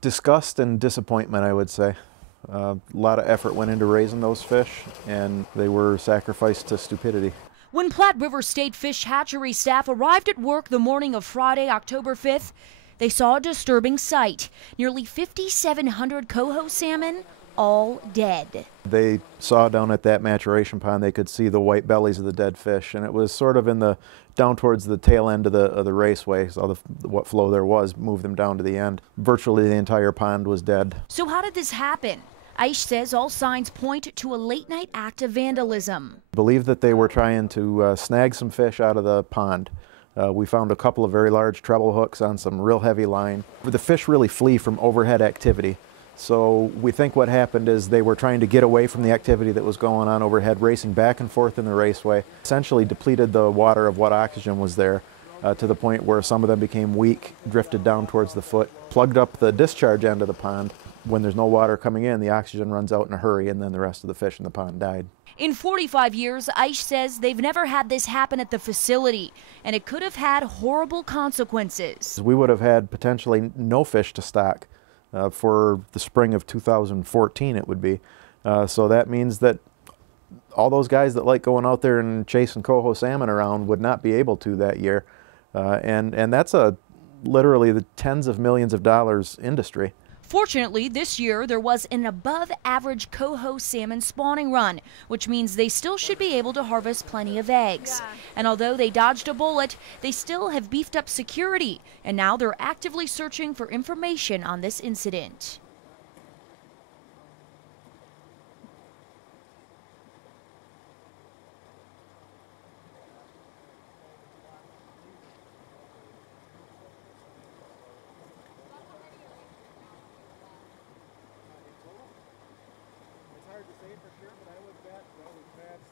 Disgust and disappointment, I would say. A lot of effort went into raising those fish, and they were sacrificed to stupidity. When Platte River State Fish Hatchery staff arrived at work the morning of Friday, October 5th, they saw a disturbing sight. Nearly 5,700 coho salmon, all dead. They saw down at that maturation pond, they could see the white bellies of the dead fish, and it was sort of in the down towards the tail end of the raceway. So what flow there was moved them down to the end. Virtually the entire pond was dead. So how did this happen? Aish says all signs point to a late-night act of vandalism. I believe that they were trying to snag some fish out of the pond. We found a couple of very large treble hooks on some real heavy line. The fish really flee from overhead activity. So we think what happened is they were trying to get away from the activity that was going on overhead, racing back and forth in the raceway, essentially depleted the water of what oxygen was there to the point where some of them became weak, drifted down towards the foot, plugged up the discharge end of the pond. When there's no water coming in, the oxygen runs out in a hurry, and then the rest of the fish in the pond died. In 45 years, Aish says they've never had this happen at the facility, and it could have had horrible consequences. We would have had potentially no fish to stock. For the spring of 2014 it would be. So that means that all those guys that like going out there and chasing coho salmon around would not be able to that year. And that's literally the tens of millions of dollars industry. Fortunately, this year there was an above-average coho salmon spawning run, which means they still should be able to harvest plenty of eggs. And although they dodged a bullet, they still have beefed up security, and now they're actively searching for information on this incident. Hard to say for sure, but I would bet well, we patched